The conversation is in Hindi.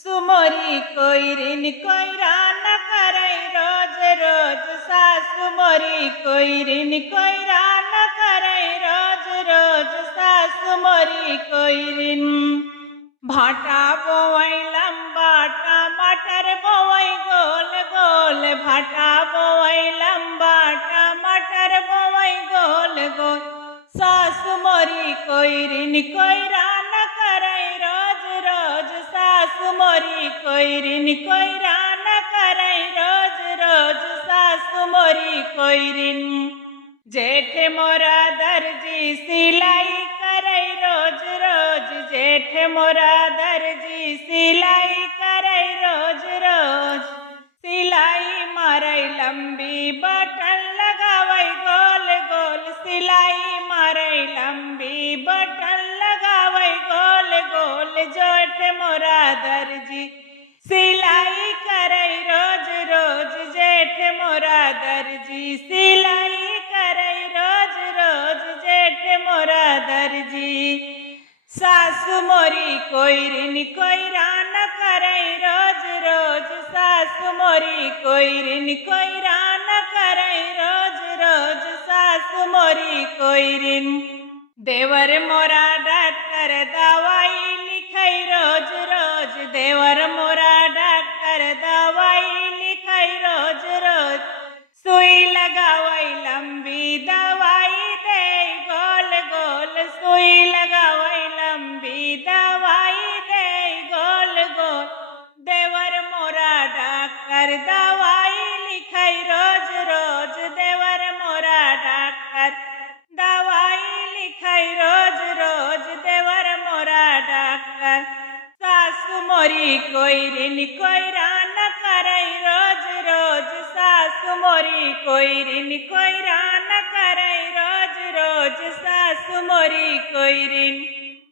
सुमोरी कोइरिन कोइरा न करे रोज रोज सासु मोरी कोइरिन कोइरा न करे रोज रोज सासु मोरी कोइरिन भाटा बोवई लंबा टमाटर बोवई गोल गोल भाटा बोवई लंबा टमाटर बोवई गोल गोल सासु मोरी कोइरिन कोइरा न करे रोज रोज सासु मोरी कोइरिन कोइरा न करे रोज रोज सासु मोरी कोइरिन जेठ मोरा दर्जी सिलाई करे रोज रोज जेठ मोरा दर्जी सिलाई करे रोज रोज सिलाई मारई लंबी बटन लगावई गोल गोल सिलाई मारई लंबी बटन लगावई गोल गोल जेठ मोरा दर्जी सिलाई करई रोज रोज जेठ मोरा दर्जी सिलाई करई रोज रोज जेठ मोरा दर्जी सासु मोरी कोइरिन कोइरा न करई रोज रोज सासु मोरी कोइरिन कोइरा न करई रोज रोज सासु मोरी कोइरिन देवर मोरा डॉक्टर दवाई लिखई रोज रोज देवर मोरा डॉक्टर दवाई लिखई रोज रोज सुई लगावई लंबी दवाई दे गोल गोल सुई लगावई लंबी दवाई दे गोल गोल देवर मोरा डॉक्टर दवाई लिखई रोज रोज देवर मोरा डॉक्टर दवाई लिखई रोज रोज देवर मोरा डॉक्टर सासु मोरी कोइरिन कोइरा न करई रोज रोज सासु मोरी कोइरिन कोइरा न करई रोज रोज सासु मोरी कोइरिन।